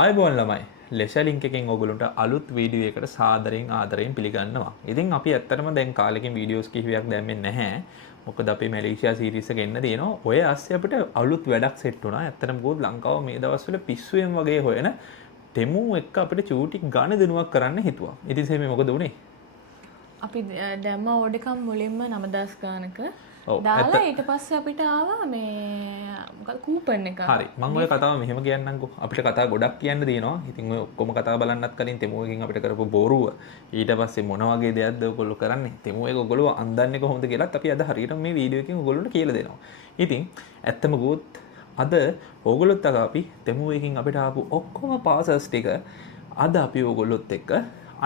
ආයුබෝවන් ළමයි. Leisure link එකෙන් ඔයගොල්ලන්ට අලුත් වීඩියෝ එකකට සාදරයෙන් ආදරයෙන් පිළිගන්නවා. ඉතින් අපි ඇත්තටම දැන් කාලෙකින් වීඩියෝස් කිහිපයක් දැම්මේ නැහැ. මොකද අපි මැලේසියා සීරීස් එක එන්න තියෙනවා. ඔය ASCII අපිට අලුත් වැඩක් සෙට් වුණා. ඇත්තටම ගොඩ ලංකාව මේ දවස්වල පිස්සුවෙන් වගේ හොයන තෙමු එක්ක අපිට චූටි ගණ දෙනුවක් කරන්න හිතුවා. ඉතින් සෙමි මොකද උනේ? අපි දැම්ම ඕඩර් එකක් මුලින්ම 9000 ගානක දාලා ඊට පස්සේ අපිට ආවා මේ මොකද කූපන් එකක්. හරි. මම ඔය කතාව මෙහෙම කියන්නම්කෝ. අපිට කතා ගොඩක් කියන්න තියෙනවා. ඉතින් ඔය ඔක්කොම කතා බලන්නත් කලින් තෙමු එකකින් අපිට කරපු බොරුව ඊට පස්සේ මොන වගේ දෙයක්ද ඔයගොල්ලෝ කරන්නේ? තෙමු එක ඔයගොල්ලෝ අන්දන්නේ කොහොමද කියලාත් අපි අද හරියට මේ වීඩියෝ එකකින් ඔයගොල්ලන්ට කියලා දෙනවා. ඉතින් ඇත්තම ගොත් අද ඕගොල්ලොත් අපි තෙමු එකකින් අපිට ආපු ඔක්කොම පාසල්ස් ටික අද අපි ඕගොල්ලොත් එක්ක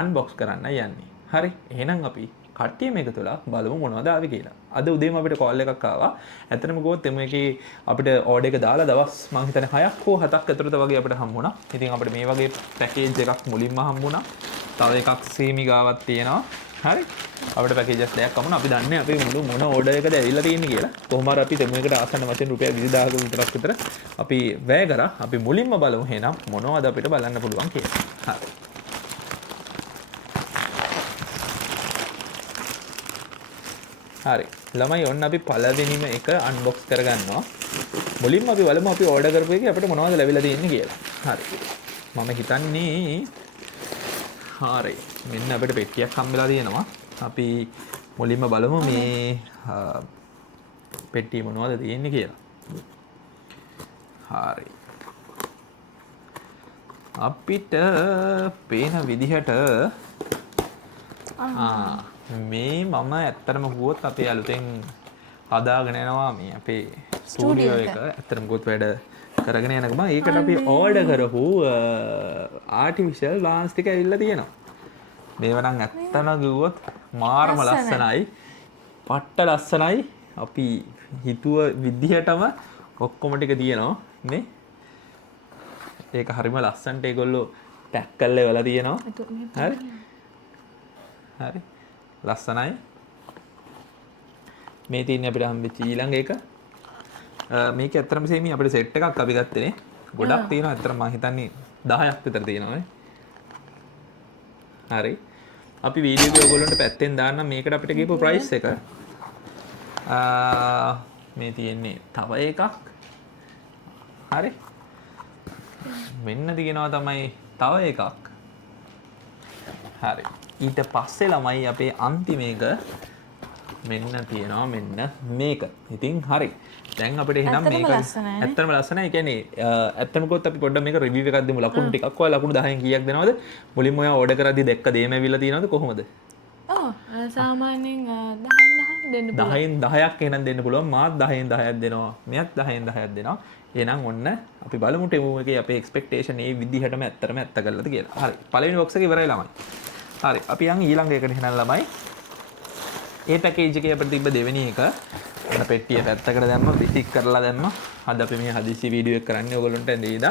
අන්බොක්ස් කරන්න යන්නේ. හරි. එහෙනම් අපි කට්ටියම එකතු වෙලා බලමු මොනවද ආවේ කියලා. අද උදේම අපිට කෝල් එකක් ආවා. ඇත්තටම ගොත් තෙමු එකේ අපිට ඕඩර් එක දාලා දවස් මම හිතන්නේ 6ක් හෝ 7ක් ඇතුළත වගේ අපිට හම්බුණා. ඉතින් අපිට මේ වගේ පැකේජ් එකක් මුලින්ම හම්බුණා. තව එකක් සීමි ගාවක් තියෙනවා. හරි. අපිට පැකේජස් දෙකක් හම්බුණා. අපි දන්නේ අපි මුළු මොන ඕඩර් එකද ඇවිල්ලා තියෙන්නේ කියලා. කොහොම හරි අපි තෙමු එකට ආසන්න වශයෙන් රුපියල් 20000ක විතරක් විතර අපි වැය කරා. අපි මුලින්ම බලමු එහෙනම් මොනවද අපිට බලන්න පුළුවන් කියලා. හරි. හරි. ළමයි ඔන්න අපි පළවෙනිම එක අන්බොක්ස් කරගන්නවා. මුලින්ම අපි බලමු අපි ඕඩර් කරපු එකේ අපිට මොනවද ලැබිලා තියෙන්නේ කියලා. හරි. මම හිතන්නේ හරි. මෙන්න අපිට පෙට්ටියක් හම්බෙලා තියෙනවා. අපි මුලින්ම බලමු මේ පෙට්ටිය මොනවද තියෙන්නේ කියලා. හරි. අපිට පේන විදිහට මේ මම ඇත්තටම ගුවොත් අපේ අලුතෙන් හදාගෙන යනවා මේ අපේ ස්ටුඩියෝ එක. ඇත්තටම ගුවොත් වැඩ කරගෙන යනකම ඒකට අපි ඕඩර් කරපු ආටිෆිෂල් ප්ලාන්ට්ස් ටික ඇවිල්ලා තියෙනවා. මේව නම් ඇත්තම ගියොත් මාරම ලස්සනයි. පට්ට ලස්සනයි. අපි හිතුව විදිහටම ඔක්කොම ටික තියෙනවා නේ. ඒක හරිම ලස්සනට ඒගොල්ලෝ ටැග් කරලා එවලා තියෙනවා. හරි. හරි. ලස්සනයි. මේ තියෙන්නේ අපිට හම්බෙච්ච ඊළඟ එක. මේක ඇත්තටම සේමි අපිට සෙට් එකක් අපි ගත්තනේ. ගොඩක් තියෙනවා. ඇත්තටම මම හිතන්නේ 10ක් විතර තියෙනවා නේ. හරි. අපි වීඩියෝ එක ඔයගොල්ලන්ට පැත්තෙන් දාන්නම් මේකට අපිට ගිහපු ප්‍රයිස් එක. මේ තියෙන්නේ තව එකක්. හරි. මෙන්න දිගෙනවා තමයි තව එකක්. හරි. ඊට පස්සේ ළමයි අපේ අන්තිම එක මෙන්න තියෙනවා මෙන්න මේක. ඉතින් හරි. දැන් අපිට එහෙනම් මේක ඇත්තටම ලස්සනයි. ඒ කියන්නේ ඇත්තම කොත් අපි පොඩ්ඩක් මේක රිවිව් එකක් දෙමු. ලකුණු ටිකක් ඔය ලකුණු 10න් කීයක් දෙනවද? මුලින්ම ඔයා ඕඩර් කරද්දි දැක්ක දේම ඇවිල්ලා තියෙනවද කොහොමද? ඔව් සාමාන්‍යයෙන් 10න් 10 දෙන්න පුළුවන්. 10න් 10ක් එහෙනම් දෙන්න පුළුවන්. මාත් 10න් 10ක් දෙනවා. මෙයත් 10න් 10ක් දෙනවා. එහෙනම් ඔන්න අපි බලමු ටෙමු එකේ අපේ එක්ස්පෙක්ටේෂන් ඒ විදිහටම ඇත්තටම ඇත්ත කරලාද කියලා. හරි. පළවෙනි බොක්ස් එක ඉවරයි ළමයි. හරි. අපි යන් ඊළඟ එකට එහෙනම් ළමයි. ඒ පැකේජ් එකේ අපිට තිබ්බ දෙවෙනි එක අර පෙට්ටිය පැත්තකට දැම්ම පිටික් කරලා දැම්ම. අද අපි මේ හදිසි වීඩියෝ එක කරන්නේ ඔයගොල්ලන්ට නේද?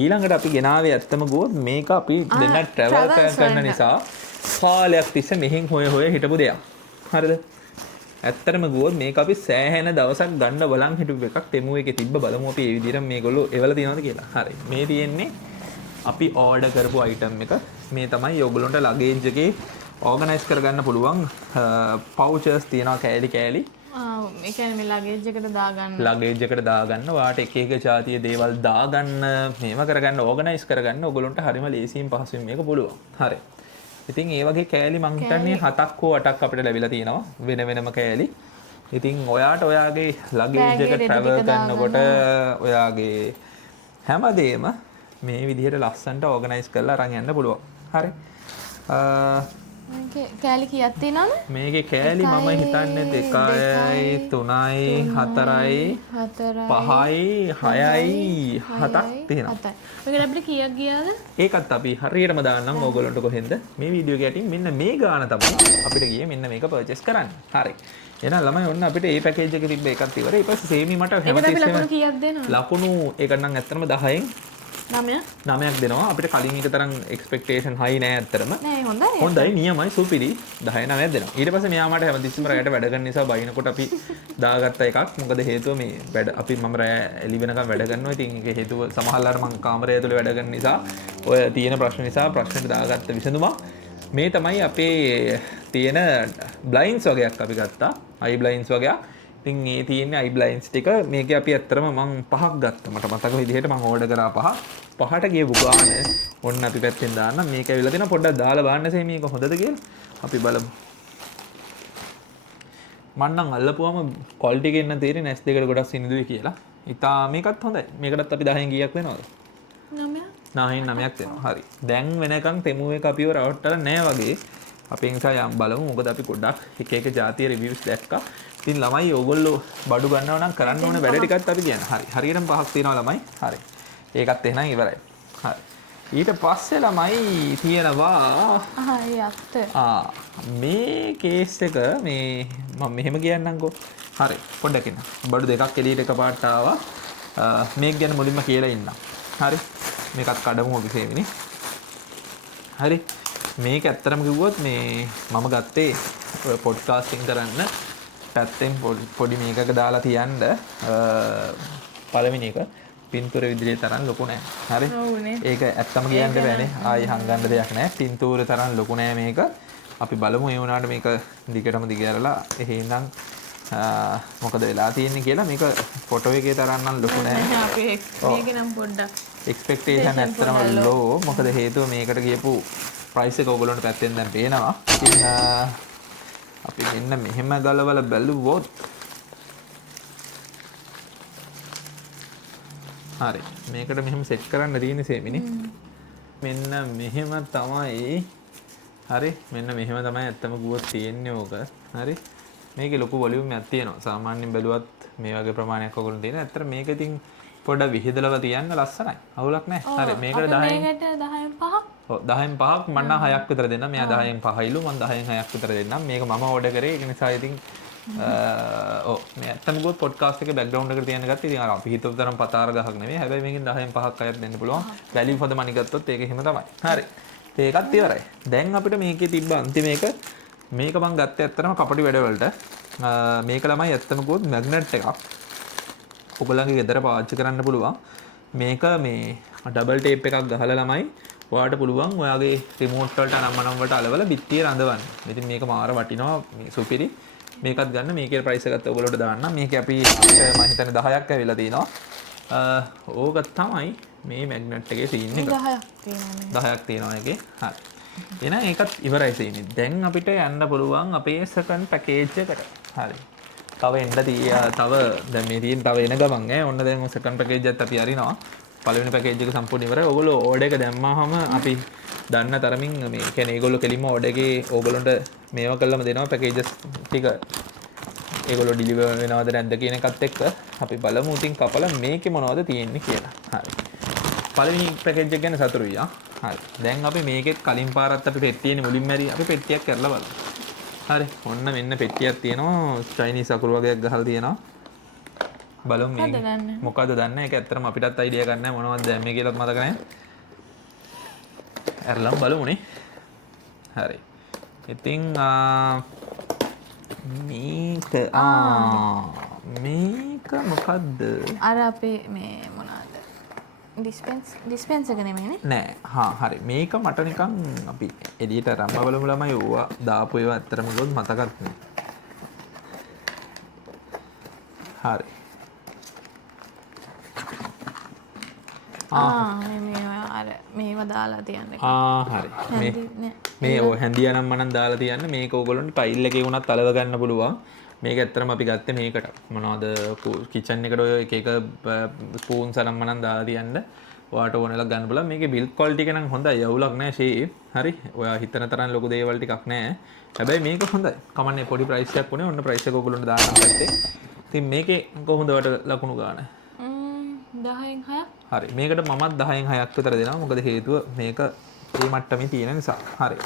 ඊළඟට අපි ගෙනාවේ ඇත්තම ගොත් මේක අපි දෙන්න ට්‍රැවල් කරන නිසා කාලයක් තිස්සේ මෙහෙන් හොය හිටපු දෙයක්. හරිද? ඇත්තටම ගොත් මේක අපි සෑහෙන දවසක් ගන්න බලන් හිටපු එකක්. තෙමු එකේ තිබ්බ බලමු අපි මේ විදිහට මේගොල්ලෝ එවලා තියනවද කියලා. හරි. මේ තියෙන්නේ අපි ඕඩර් කරපු අයිටම් එක. මේ තමයි ඔයගොල්ලන්ට ලගේජ් එකේ ඕගනයිස් කරගන්න පුළුවන් පවුචර්ස් තියෙනවා කෑලි කෑලි. ඒ කියන්නේ මේ ලගේජ් එකට දාගන්න. ලගේජ් එකට දාගන්න ඔයාට එක එක જાතිය දේවල් දාගන්න මේව කරගන්න ඕගනයිස් කරගන්න ඔයගොල්ලන්ට හරිම ලේසියෙන් පහසුවෙන් මේක පුළුවන්. හරි. ඉතින් ඒ වගේ කෑලි මං හිතන්නේ 7ක් හෝ 8ක් අපිට ලැබිලා තියෙනවා වෙන වෙනම කෑලි. ඉතින් ඔයාට ඔයාගේ ලගේජ් එක ට්‍රැවල් කරනකොට ඔයාගේ හැමදේම මේ විදිහට ලස්සනට ඕගනයිස් කරලා අරන් යන්න පුළුවන්. හරි. මේකේ කෑලි කීයක් තියෙනවද? මේකේ කෑලි මම හිතන්නේ 2යි 3යි 4යි 5යි 6යි 7ක් තියෙනවා. මේකට අපිට කීයක් ගියාද? ඒකත් අපි හරියටම දාන්නම් ඕගොල්ලන්ට කොහෙන්ද මේ වීඩියෝ එක යටින් මෙන්න මේ ගාන තමයි අපිට ගියේ මෙන්න මේක පර්චේස් කරන්න. හරි. එහෙනම් ළමයි ඔන්න අපිට මේ පැකේජ් එකේ තිබ්බ එකත් ඉවරයි. ඊපස්සේ සේමි මට හැමතිස්සෙම ලකුණු කීයක් දෙනවද? ලකුණු ඒක නම් ඇත්තටම 10න් 9ක් දෙනවා. අපිට කලින් එක තරම් එක්ස්පෙක්ටේෂන් හයි නෑ ඇත්තටම. නෑ හොඳයි. හොඳයි නියමයි සුපිරි 10 9ක් දෙනවා. ඊට පස්සේ මෙයා මට හැමතිස්සෙම රැයට වැඩ කරන නිසා බයිනකොට අපි දාගත්ත එකක්. මොකද හේතුව මේ වැඩ අපි මම රැය එළි වෙනකම් වැඩ කරනවා. ඉතින් ඒක හේතුව සමහරවල්ලාට මම කාමරය ඇතුලේ වැඩ කරන නිසා ඔය තියෙන ප්‍රශ්න නිසා ප්‍රශ්නෙට දාගත්ත විසඳුමක්. මේ තමයි අපේ තියෙන බ්ලයින්ඩ්ස් වගේක් අපි ගත්තා. අයි බ්ලයින්ඩ්ස් වගේක්. ඉතින් මේ තියෙන අයි බ්ලයින්ඩ්ස් ටික මේකේ අපි ඇත්තටම මම 5ක් ගත්තා. මට මතක විදිහට මම ඕඩර් කරා 5. 5ට ගියපු ගාන ඔන්න අපි පැත්තෙන් දාන්න. මේක ඇවිල්ලා තියෙනවා පොඩ්ඩක් දාලා බලන්න සෙයි මේක හොඳද කියලා. අපි බලමු. මම නම් අල්ලපුවම ක්වොලිටි එකෙන් නම් තේරෙන්නේ S2 කට ගොඩක් සිනිඳුයි කියලා. ඉතා මේකත් හොඳයි. මේකටත් අපි 10න් ගියක් වෙනවද? 9ක් දෙනවා. හරි. දැන් වෙනකන් තෙමු එක අපිව රවට්ටලා නැහැ වගේ. අපි නිසා යම් බලමු. මොකද අපි පොඩ්ඩක් එක එක જાතිය රිවිව්ස් දැක්කා. ඉතින් ළමයි ඕගොල්ලෝ බඩු ගන්නව නම් කරන්න ඕනේ වැඩ ටිකත් අපි කියන්න. හරි. හරියටම 5ක් තියෙනවා ළමයි. හරි. ඒකත් එහෙනම් ඉවරයි. හරි. ඊට පස්සේ ළමයි තියෙනවා මේ කේස් එක මේ මම මෙහෙම කියන්නම්කෝ. හරි. පොඩ්ඩක් ඉන්න. බඩු දෙකක් එළියට එකපාරට ආවා. මේක ගැන මුලින්ම කියලා ඉන්නම්. හරි. මේකත් කඩමු අපි සේමිනේ. හරි. මේක ඇත්තටම කිව්වොත් මේ මම ගත්තේ පොඩ්කාස්ටිං කරන්න පැත්තෙන් පොඩි මේකක දාලා තියන්න පළවෙනි එක පින්තූර විදිහේ තරම් ලොකු නෑ. හරි. ඒක ඇත්තම කියන්න බෑනේ. ආයි හංගන්න දෙයක් නෑ. පින්තූර තරම් ලොකු නෑ මේක. අපි බලමු ඒ වුණාට මේක දිගටම දිගහැරලා එහෙනම් මොකද වෙලා තියෙන්නේ කියලා. මේක ෆොටෝ එකේ තරම් නම් ලොකු නෑ. අපි මේක නම් පොඩ්ඩක් එක්ස්පෙක්ටේෂන් ඇත්තටම ලෝ. මොකද හේතුව මේකට ගියපු ප්‍රයිස් එක ඕගොල්ලන්ට පැත්තෙන් දැන් පේනවා. ඉතින් අපි මෙන්න මෙහෙම ගලවලා බැලුවොත් හරි. මේකට මෙහෙම සෙට් කරන්න තියෙන්නේ සේමිනේ. මෙන්න මෙහෙම තමයි. හරි. මෙන්න මෙහෙම තමයි ඇත්තම ගුවොත් තියෙන්නේ ඕක. හරි. මේකේ ලොකු වොලියුම් එකක් තියෙනවා. සාමාන්‍යයෙන් බැලුවත් මේ වගේ ප්‍රමාණයක් ඔයගොල්ලෝ තියෙනවා. ඇත්තට මේක ඉතින් පොඩ්ඩක් විහිදලව තියන්න ලස්සනයි. අවුලක් නැහැ. හරි. මේකට 10න් 5ක්. ඔව් 10න් 5ක් මම නම් 6ක් විතර දෙන්නම්. මෙයා 10න් 5යිලු මම 10න් 6ක් විතර දෙන්නම්. මේක මම ඕඩර් කරේ. ඒක නිසා ඉතින් ඔව් මේ ඇත්තම ගොත් පොඩ්කාස්ට් එකේ බෑග්ග්‍රවුන්ඩ් එකට තියන්න ගත්තා. ඉතින් අර අපි හිතුව තරම් පතාර ගහක් නෙමෙයි. හැබැයි මේකෙන් 10න් 5ක් අයත් දෙන්න පුළුවන්. වැලියු ෆොර් ද මනි ගත්තොත් ඒක එහෙම තමයි. හරි. ඒකත් ඉවරයි. දැන් අපිට මේකේ තිබ්බ අන්තිම එක මේක මම ගත්තේ ඇත්තටම කපටි වැඩ වලට. මේක ළමයි ඇත්තම ගොත් මැග්නට් එකක්. ඔයගොල්ලන්ගේ ගෙදර පාවිච්චි කරන්න පුළුවන්. මේක මේ ඩබල් ටේප් එකක් ගහලා ළමයි ඔයාලට පුළුවන් ඔයාගේ රිමෝට් වලට අනම්මනම් වලට අලවලා බිත්තිය රඳවන්න. ඉතින් මේක මාර වටිනවා. මේ සුපිරි. මේකත් ගන්න. මේකේ ප්‍රයිස් එකත් ඔයගොල්ලෝට දාන්නම්. මේක අපි මම හිතන්නේ 10ක් ඇවිල්ලා තිනවා. ඕක තමයි මේ මැග්නට් එකේ සීන් එක. 10ක් තියෙනවා එකේ. හරි. එහෙනම් ඒකත් ඉවරයි සීනේ. දැන් අපිට යන්න පුළුවන් අපේ සෙකන්ඩ් පැකේජ් එකට. හරි. තව එන්න තව දැන් මේ තියෙන තව එන ගමන් ඈ. ඔන්න දැන් සෙකන්ඩ් පැකේජ් එකත් අපි අරිනවා. පළවෙනි පැකේජ් එක සම්පූර්ණ ඉවරයි. ඔයගොල්ලෝ ඕඩර් එක දැම්මාම අපි දන්න තරමින් මේ කියන්නේ ඒගොල්ලෝ කෙලින්ම ඕඩර් එකේ ඕගොල්ලන්ට මේව කළාම දෙනවා පැකේජස් ටික. ඒගොල්ලෝ ඩිලිවර් වෙනවද නැද්ද කියන එකත් එක්ක අපි බලමු ඉතින් කපලා මේකේ මොනවද තියෙන්නේ කියලා. හරි. පළවෙනි පැකේජ් එක ගැන සතුටුයි ආ. හරි. දැන් අපි මේකෙත් කලින් පාරත් අපි පෙට්ටියනේ මුලින්ම ඇරි අපි පෙට්ටියක් කරලා බලමු. හරි. ඔන්න මෙන්න පෙට්ටියක් තියෙනවා. චයිනීස් අකුරු වගේක් ගහලා තියෙනවා. බලමු මේ මොකද්ද දන්නේ. ඒක ඇත්තටම අපිටත් අයිඩියා ගන්න නැහැ මොනවද දැම්මේ කියලාත් මතක නැහැ. අරලම් බලමුනේ. හරි. ඉතින් මේක මොකද්ද? අර අපේ මේ මොනවාද? ඩිස්පෙන්ස් එක නෙමෙයිනේ. නෑ. හරි. මේක මට නිකන් අපි එළියට රම්ම බලමු ළමයි ඕවා දාපු ඒවා ඇත්තටම ගොඩ මතකත් නෑ. හරි. මේවා දාලා තියන්න. හරි. මේ ඔය හැන්දියා නම් මනම් දාලා තියන්න. මේක ඕගොල්ලන්ට ටයිල් එකේ වුණත් අලව ගන්න පුළුවන්. මේක ඇත්තටම අපි ගත්තේ මේකට. මොනවද කිචන් එකට ඔය එක එක ස්පූන්ස් අරන් මනම් දාලා තියන්න. ඔයාට ඕනෙලා ගන්න බලන්න. මේකේ බිල්ඩ් ක්වොලිටි එක නම් හොඳයි. අවුලක් නැහැ ෂේ. හරි. ඔයා හිතන තරම් ලොකු දේවල් ටිකක් නැහැ. හැබැයි මේක හොඳයි. කමන්නේ පොඩි ප්‍රයිස් එකක් උනේ. ඔන්න ප්‍රයිස් එක ඕගොල්ලන්ට දාන්න පැත්තේ. ඉතින් මේකේ කොහොමද ඔයාලට ලකුණු ගන්න? 10න් 6ක්. හරි. මේකට මමත් 10න් 6ක් විතර දෙනවා. මොකද හේතුව මේක ඒ මට්ටමේ තියෙන නිසා. හරි.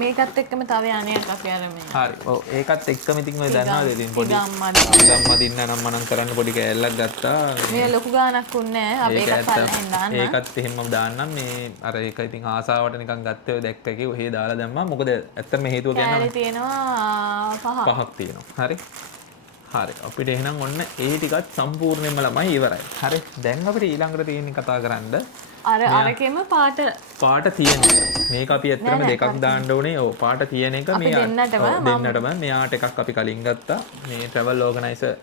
මේකත් එක්කම තව යන්නේක් අපි අර මේ. හරි. ඔව් ඒකත් එක්කම ඉතින් ඔය දන්නවද ඉතින් පොඩි ගම්මා දින්න නම් මනම් කරන්න පොඩි කෑල්ලක් ගත්තා. මේ ලොකු ගාණක් උන්නේ නැහැ. අපි එකක් පල්ලෙන් දාන්න. ඒකත් එහෙමම දාන්නම්. මේ අර ඒක ඉතින් ආසාවට නිකන් ගත්තේ ඔය දැක්ක එකේ ඔහේ දාලා දැම්මා. මොකද ඇත්තටම හේතුව කියන්නම්. කෑලි තියෙනවා පහක් තියෙනවා. හරි. හරි. අපිට එහෙනම් ඔන්න ඒ ටිකත් සම්පූර්ණයෙන්ම ළමයි ඉවරයි. හරි. දැන් අපිට ඊළඟට තියෙන්නේ කතා කරන්න අරකෙම පාට තියෙන එක. මේක අපි ඇත්තටම දෙකක් දාන්න ඕනේ. ඔව් පාට තියෙන එක මේ දෙන්නටම මෙයාට එකක් අපි කලින් ගත්තා. මේ travel organizer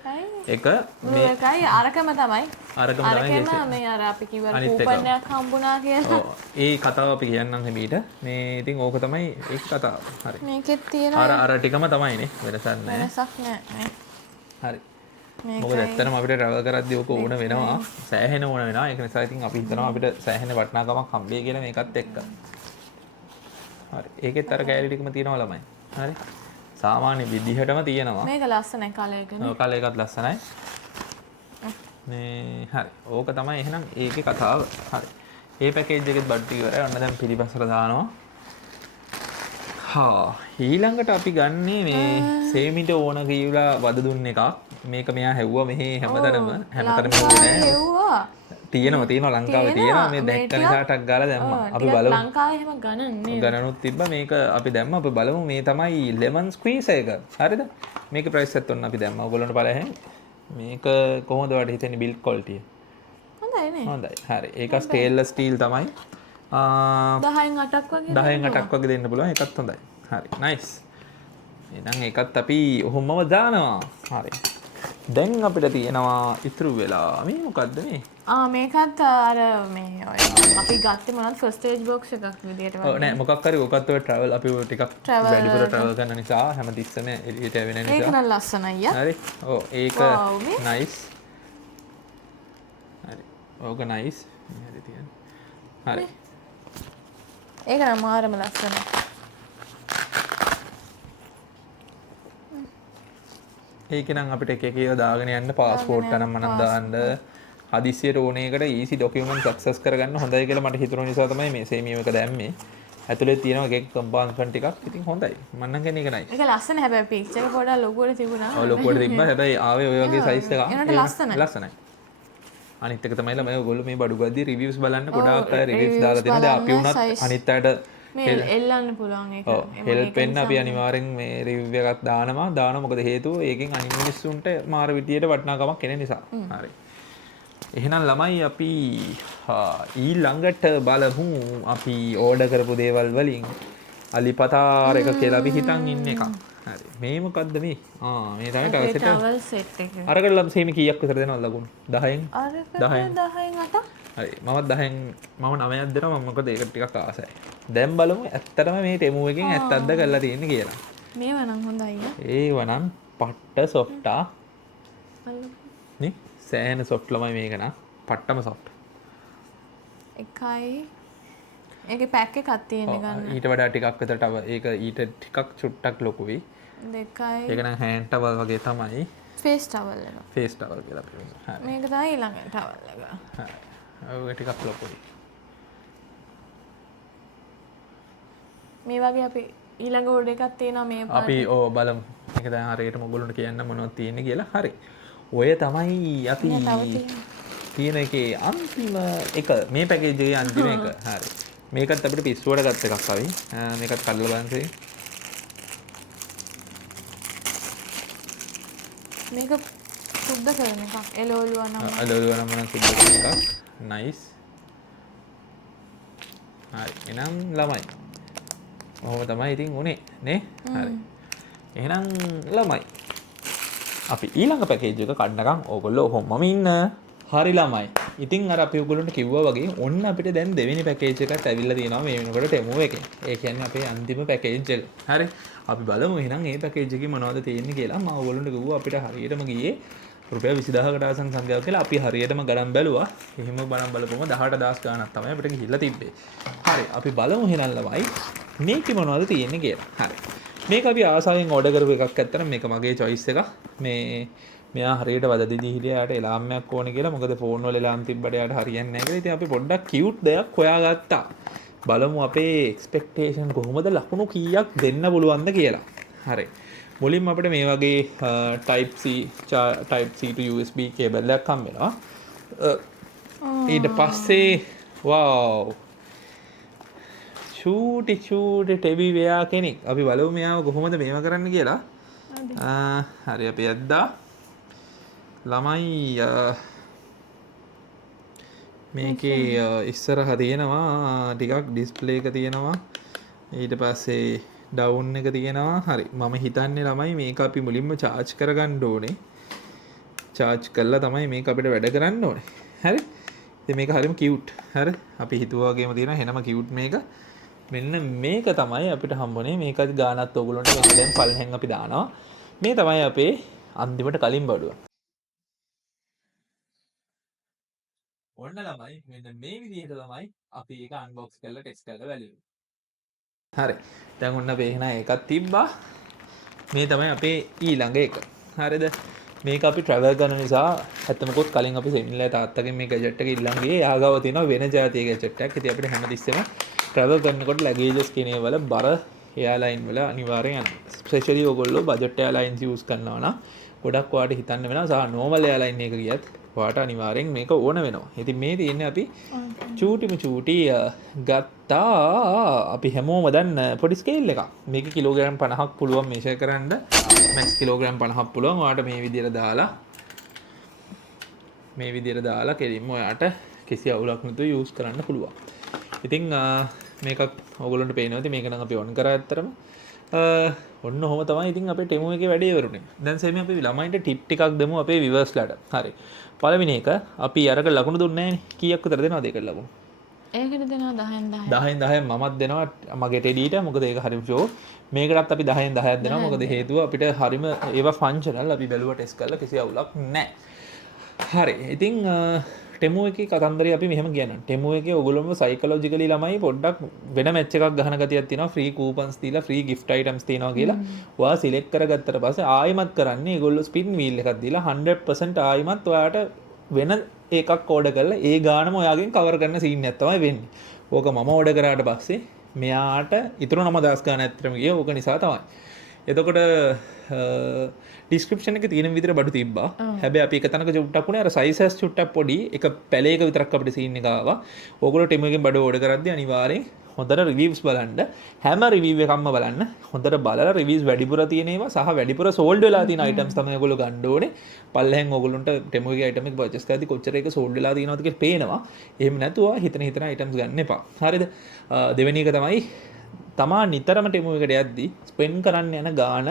එක මේකයි අරකම තමයි. අරකම මේ අර අපි කිව්වා කූපන් එකක් හම්බුණා කියලා. ඔව්. ඒ කතාව අපි කියන්නම් හැමීට. මේ ඉතින් ඕක තමයි ඒක කතාව. හරි. මේකෙත් තියෙන අර ටිකම තමයිනේ. වෙනසක් නැහැ. වෙනසක් නැහැ. හරි. මොකද ඇත්තටම අපිට travel කරද්දී ඕක ඕන වෙනවා. සෑහෙන ඕන වෙනවා. ඒක නිසා ඉතින් අපි හිතනවා අපිට සෑහෙන වටිනාකමක් හම්බෙයි කියලා මේකත් එක්ක. හරි. ඒකෙත් අර කැලි ටිකම තියෙනවා ළමයි. හරි. සාමාන්‍ය විදිහටම තියෙනවා. මේක ලස්සනයි කලයකනේ. ඔව් කලයකත් ලස්සනයි. මේ හරි. ඕක තමයි එහෙනම් ඒකේ කතාව. හරි. මේ පැකේජ් එකෙත් බඩ් ටික ඉවරයි. ඔන්න දැන් පිළිපස්සට දානවා. ඊළඟට අපි ගන්නේ මේ සේමිට ඕන කියලා වද දුන්න එකක්. මේක මෙයා හැව්වා මෙහි හැමතැනම හැව්වා. තියෙනවා ලංකාවේ තියෙනවා මේ දැක්ක නිසාටක් ගාලා දැම්මා. අපි බලමු. ලංකාවේ එහෙම ගණන්නේ. ගණනුත් තිබ්බා මේක අපි දැම්මා. අපි බලමු මේ තමයි lemon squeeze එක. හරිද? මේකේ price එකත් ඔන්න අපි දැම්මා. ඔයගොල්ලන්ට බලහෙන්. මේක කොහොමද ඔයාලට හිතෙන්නේ build quality? හොඳයි නේ. හොඳයි. හරි. ඒක stainless steel තමයි. 10න් 8ක් වගේ 10න් 8ක් වගේ දෙන්න පුළුවන්. ඒකත් හොඳයි. හරි. nice. එහෙනම් ඒකත් අපි ඔහොමම දානවා. හරි. දැන් අපිට තියෙනවා ඉතුරු වෙලා මේ මොකද්ද මේ? මේකත් අර මේ ඔය අපි ගත්තේ මොනවද ෆස්ට් ස්ටේජ් බොක්ස් එකක් විදියට වගේ. ඔව් නෑ මොකක් හරි ඔකත් ඔය travel අපි ඔය ටිකක් වැඩිපුර travel කරන නිසා හැමතිස්සෙම එළියට වෙන නිසා. ඒක නම් ලස්සනයි යා. හරි. ඔව් ඒක nice. හරි. ඕක nice. හරි තියෙනවා. හරි. ඒක නම් මාරම ලස්සනයි. ඒකනම් අපිට එක එක ඒවා දාගෙන යන්න පාස්පෝර්ට් නම් මනම් දාන්න හදිස්සියට ඕන එකට easy document success කරගන්න හොඳයි කියලා මට හිතුණ නිසා තමයි මේ සේමියම් එක දැම්මේ. ඇතුලේ තියෙනවා එක කම්පාර්ට්මන්ට් ටිකක්. ඉතින් හොඳයි. මම නම් කියන්නේ ඒක නයි. ඒක ලස්සන හැබැයි පික්චර් එක පොඩ්ඩක් ලොකුවට තිබුණා. ඔව් ලොකුවට තිබ්බා. හැබැයි ආවේ ඔය වගේ size එකක්. ඒකට ලස්සනයි. ලස්සනයි. අනිත් එක තමයි ළමයි ඔයගොල්ලෝ මේ බඩු ගද්දී reviews බලන්න ගොඩාක් අය reviews දාලා තියෙනවා. දැන් අපි උනත් අනිත් අයට මේ එල්ලන්න පුළුවන් ඒක. හෙල්ප් වෙන්න අපි අනිවාර්යෙන් මේ රිවිව් එකක් දානවා මොකද හේතුව ඒකෙන් අනිත් මිනිස්සුන්ට මාර විදියට වටිනාකමක් එන නිසා. හරි. එහෙනම් ළමයි අපි ඊළඟට බලමු අපි ඕඩර් කරපු දේවල් වලින් අලිපතාර එක කියලා අපි හිතන් ඉන්න එකක්. හරි. මේ මොකද්ද මේ? මේ තමයි towel set එක. අරකට ලම් සේමි කීයක් විතර දෙනවද ලකුණු? 10න්? අරකට 10න් 8ක්. හරි. මමත් 10න් මම 9ක් දෙනවා මොකද ඒක ටිකක් ආසයි. දැන් බලමු ඇත්තටම මේ ටෙමු එකෙන් ඇත්තක්ද කරලා තියෙන්නේ කියලා. මේව නම් හොඳයි යා. ඒව නම් පට්ට සොෆ්ටා. නේ? සෑහෙන සොෆ්ට් ළමයි මේක නම්. පට්ටම සොෆ්ට්. එකයි ඒකේ පැක් එකක් තියෙන ගන්න. ඊට වඩා ටිකක් විතර තව ඒක ඊට ටිකක් චුට්ටක් ලොකුයි. දෙකයි. ඒක නම් hand towel වගේ තමයි. face towel එක. face towel කියලා අපි කියනවා. හරි. මේක තමයි ඊළඟ towel එක. හරි. ඔය ටිකක් ලොකුයි. මේ වගේ අපි ඊළඟ ඕඩර් එකක් තියෙනවා මේ අපි බලමු. මේක දැන් හරියටම ඔයගොල්ලන්ට කියන්න මොනවද තියෙන්නේ කියලා. හරි. ඔය තමයි අපි තියෙන එකේ අන්තිම එක මේ පැකේජ් එකේ අන්තිම එක. හරි. මේකත් අපිට පිස්සුවට ගත්ත එකක් අපි. මේකත් කඩලා බලන්න. මේක සුද්ධ කරන එකක්. එළවලුවා නම් සුද්ධ කරන එකක්. nice. හරි. එහෙනම් ළමයි ඔහොම තමයි ඉතින් උනේ නේ. හරි. එහෙනම් ළමයි අපි ඊළඟ පැකේජ් එක කඩනකම් ඕගොල්ලෝ ඔහොමම ඉන්න. හරි ළමයි. ඉතින් අර අපි ඔයගොල්ලන්ට කිව්වා වගේ ඔන්න අපිට දැන් දෙවෙනි පැකේජ් එකක් ඇවිල්ලා තියෙනවා මේ වෙනකොට ටෙමෝ එකේ. ඒ කියන්නේ අපේ අන්තිම පැකේජ් එක. හරි. අපි බලමු එහෙනම් මේ පැකේජ් එකේ මොනවද තියෙන්නේ කියලා. මම ඔයගොල්ලන්ට කිව්වා අපිට හරියටම ගියේ රුපියල් 20000කට ආසන්න සංඛ්‍යාවක් කියලා අපි හරියටම ගණන් බැලුවා. එහෙම ගණන් බලපුවම 18000 ගණනක් තමයි අපිට ගිහිල්ලා තිබ්බේ. හරි. අපි බලමු එහෙනම් ළමයි මේකේ මොනවද තියෙන්නේ කියලා. හරි. මේක අපි ආසාවෙන් ඕඩර් කරපු එකක් ඇත්තට මේක මගේ choice එක. මෙයා හරියට වද දෙදී හිටියා යාට එලාම්මයක් ඕනේ කියලා. මොකද ෆෝන් වල එලාම් තිබ්බට යාට හරියන්නේ නැහැ කියලා. ඉතින් අපි පොඩ්ඩක් cute දෙයක් හොයාගත්තා. බලමු අපේ එක්ස්පෙක්ටේෂන් කොහොමද ලකුණු කීයක් දෙන්න පුළුවන්ද කියලා. හරි. මුලින්ම අපිට මේ වගේ type C type C to USB cable එකක් හම්බ වෙනවා. ඊට පස්සේ wow චූටි ටෙබි වෙයා කෙනෙක්. අපි බලමු මෙයාව කොහොමද මේව කරන්න කියලා. හරි අපි ඇද්දා ළමයි මේකේ ඉස්සරහ තියෙනවා ටිකක් ඩිස්ප්ලේ එක තියෙනවා. ඊට පස්සේ ඩවුන් එක තියෙනවා. හරි මම හිතන්නේ ළමයි මේක අපි මුලින්ම charge කරගන්න ඕනේ. charge කළා තමයි මේක අපිට වැඩ කරන්න ඕනේ. හරි. ඉතින් මේක හරිම cute. හරි. අපි හිතුවා වගේම තියෙනවා එහෙනම cute මේක. මෙන්න මේක තමයි අපිට හම්බුනේ. මේකත් ගානත් ඔයගොල්ලන්ට මේක දැන් පල්ලෙන් අපි දානවා. මේ තමයි අපේ අන්තිමට කලින් බඩුව. ඔන්න ළමයි මෙන්න මේ විදිහට තමයි අපි ඒක අන්බොක්ස් කරලා ටෙස්ට් කරලා බැලුවේ. හරි. දැන් ඔන්න අපි එහෙනම් එකක් තිබ්බා. මේ තමයි අපේ ඊළඟ එක. හරිද? මේක අපි ට්‍රැවල් කරන නිසා ඇත්තමකොත් කලින් අපි සෙමින්ලා තාත්තගෙන් මේ ගැජට් එක ඉල්ලන් ගියේ. යාගාව තියෙනවා වෙන જાතිය ගැජට් එකක්. ඉතින් අපිට හැමතිස්සෙම ට්‍රැවල් කරනකොට ලැගේජස් කියන ඒවල බර එයාලයින් වල අනිවාර්යෙන් යනවා. ස්පෙෂලි ඔයගොල්ලෝ බජට් එයාලයින්ස් යූස් කරනවා නම් ගොඩක් ඔයාලට හිතන්න වෙනවා. සහ නෝමල් එයාලයින් එක ගියත් ඔයාලට අනිවාර්යෙන් මේක ඕන වෙනවා. ඉතින් මේ තියෙන්නේ අපි චූටි ගත්තා. අපි හැමෝම දන්න පොඩි ස්කේල් එකක්. මේක කිලෝග්‍රෑම් 50ක් පුළුවන් මෙෂර් කරන්න. මැක්ස් කිලෝග්‍රෑම් 50ක් පුළුවන්. ඔයාලට මේ විදිහට දාලා කෙලින්ම ඔයාලට කිසි අවුලක් නැතුව යූස් කරන්න පුළුවන්. ඉතින් මේකක් ඔයගොල්ලන්ට පේනවා. ඉතින් මේක නම් අපි ඔන් කරා ඇත්තරම. ඔන්න ඔහොම තමයි ඉතින් අපේ ටෙමු එකේ වැඩේ වරුනේ. දැන් සෙමි අපි ළමයින්ට ටිප් ටිකක් දෙමු අපේ විවර්ස්ලාට. හරි. පළවෙනි එක අපි අරක ලකුණු දුන්නේ නැහැ නේ. කීයක් විතර දෙනවද ඒකට ලකුණු? ඒකට දෙනවා 10න් 10. 10න් 10 මමත් දෙනවා මගේ ටෙඩීට. මොකද ඒක හරිම ෂෝ. මේකටත් අපි 10න් 10ක් දෙනවා. මොකද හේතුව අපිට හරිම ඒවා ෆන්ක්ෂනල්. අපි බැලුවා ටෙස්ට් කරලා කිසි අවුලක් නැහැ. හරි. ඉතින් ටෙමු එකේ කතන්දරේ අපි මෙහෙම කියනවා. ටෙමු එකේ ඔයගොල්ලෝම සයිකොලොජිකලි ළමයි පොඩ්ඩක් වෙන මැච් එකක් ගහන ගතියක් තියෙනවා. ෆ්‍රී කූපන්ස් දීලා ෆ්‍රී ගිෆ්ට් අයිටම්ස් තියෙනවා කියලා. ඔයා සිලෙක්ට් කරගත්තට පස්සේ ආයෙමත් කරන්නේ ඒගොල්ලෝ ස්පින් වීල් එකක් දීලා 100% ආයෙමත් ඔයාට වෙන එකක් ඕඩර් කරලා ඒ ගානම ඔයාගෙන් කවර් කරන සීන් එකක් තමයි වෙන්නේ. ඕක මම ඕඩර් කරාට පස්සේ මෙයාට ඉතුරු 9000 ගාන ඇත්තටම ගියේ ඕක නිසා තමයි. එතකොට ඩිස්ක්‍රිප්ෂන් එකේ තියෙන විදිහට බඩු තිබ්බා. හැබැයි අපි එක තැනක චුට්ටක් උනේ අර සයිසස් චුට්ටක් පොඩි එක පැලයක විතරක් අපිට සීන් එක ආවා. ඕගොල්ලෝ ටෙමු එකෙන් බඩු ඕඩර් කරද්දී අනිවාර්යෙන් හොඳට රිවිව්ස් බලන්න. හැම රිවිව් එකක්ම බලන්න. හොඳට බලලා රිවිව්ස් වැඩිපුර තියෙන ඒවා සහ වැඩිපුර සෝල්ඩ් වෙලා තියෙන අයිටම්ස් තමයි ඔයගොල්ලෝ ගන්න ඕනේ. පල්ලෙහෙන් ඔයගොල්ලන්ට ටෙමු එකේ අයිටම් එක පර්චේස් කරද්දී කොච්චර එක සෝල්ඩ් වෙලා තියෙනවද කියලා පේනවා. එහෙම නැතුව හිතන අයිටම්ස් ගන්න එපා. හරිද? දෙවෙනි එක තමයි තමා නිතරම ටෙමු එකට යද්දී ස්පෙන්ඩ් කරන්න යන ගාන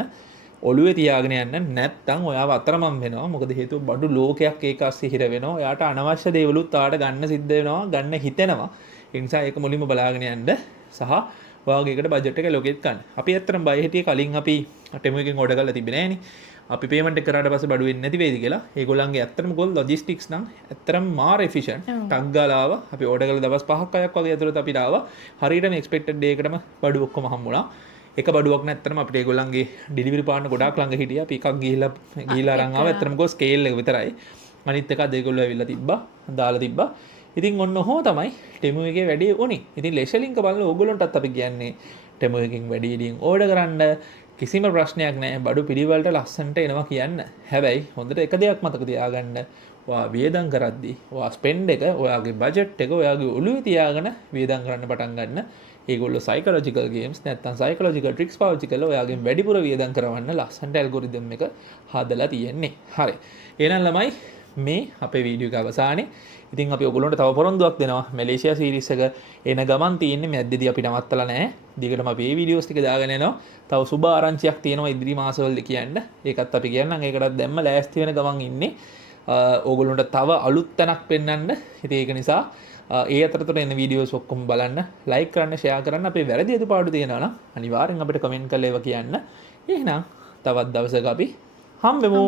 ඔළුවේ තියාගෙන යන්න නැත්නම් ඔයාව අතරමං වෙනවා. මොකද හේතුව බඩු ලෝකයක් ඒක ASCII හිර වෙනවා. එයාට අනවශ්‍ය දේවලුත් ආට ගන්න සිද්ධ වෙනවා, ගන්න හිතෙනවා. ඒ නිසා ඒක මුලින්ම බලාගෙන යන්න සහ ඔයාගේ එකට බජට් එක ලොකේට් කරන්න. අපි ඇත්තටම බය හිටියේ කලින් අපි ටෙමු එකෙන් ඕඩර් කරලා තිබ්බේ නෑනේ. අපි පේමන්ට් එක කරාට පස්සේ බඩු වෙන්නේ නැති වෙයිද කියලා. ඒගොල්ලන්ගේ ඇත්තටම ගොල් ලොජිස්ටික්ස් නම් ඇත්තටම මාර එෆිෂන්ට්. ටක් ගාලා ආවා. අපි ඕඩර් කරලා දවස් 5ක් 6ක් වගේ ඇතුළත අපිට ආවා. හරියටම එක්ස්පෙක්ටඩ් ඩේ එකටම බඩු ඔක්කොම හම්බුණා. එක බඩුවක් නැත්තරම අපිට ඒගොල්ලන්ගේ ඩිලිවරි පාර්ට්නර් ගොඩාක් ළඟ හිටියා. අපි එකක් ගිහිලා අරන් ආවා. ඇත්තටම ගෝ ස්කේල් එක විතරයි. අනිත් එක ඒගොල්ලෝ ඇවිල්ලා තිබ්බා. දාලා තිබ්බා. ඉතින් ඔන්න ඔහොම තමයි ටෙමු එකේ වැඩේ උනේ. ඉතින් ලෙෂලින්ක බලලා ඕගොල්ලන්ටත් අපි කියන්නේ ටෙමු එකකින් වැඩි ඉදින් ඕඩර් කරන්න කිසිම ප්‍රශ්නයක් නැහැ. බඩු පිළිවෙලට ලස්සනට එනවා කියන්න. හැබැයි හොඳට එක දෙයක් මතක තියාගන්න. ඔයා වියදම් කරද්දී ඔයා ස්පෙන්ඩ් එක ඔයාගේ බජට් එක ඔයාගේ ඔළුවේ තියාගෙන වියදම් කරන්න පටන් ගන්න. ඒගොල්ලෝ සයිකොලොජිකල් ගේම්ස් නැත්නම් සයිකොලොජිකල් ට්‍රික්ස් පාවිච්චි කරලා ඔයාගෙන් වැඩිපුර වියදම් කරවන්න ලස්සනට ඇල්ගොරිතම් එක හදලා තියෙන්නේ. හරි. එහෙනම් ළමයි මේ අපේ වීඩියෝ එක අවසානයේ ඉතින් අපි ඔයගොල්ලන්ට තව පොරොන්දුවක් දෙනවා. මැලේසියා සීරීස් එක එන ගමන් තියෙන්නේ මැද්දේදී අපි නවත්තලා නැහැ. දිගටම අපි මේ වීඩියෝස් ටික දාගෙන යනවා. තව සුබ ආරංචියක් තියෙනවා ඉදිරි මාසවලදී කියන්න. ඒකත් අපි කියන්නම්. ඒකටත් දැම්ම ලෑස්ති වෙන ගමන් ඉන්නේ. ඕගොල්ලන්ට තව අලුත් තැනක් පෙන්වන්න. ඉතින් ඒක නිසා ඒ අතරතුර එන වීඩියෝස් ඔක්කොම බලන්න, ලයික් කරන්න, ෂෙයා කරන්න. අපේ වැරදි අඩුපාඩු තියෙනවා නම් අනිවාර්යෙන් අපිට කමෙන්ට් කරලා ඒවා කියන්න. එහෙනම් තවත් දවසක අපි හම්බෙමු.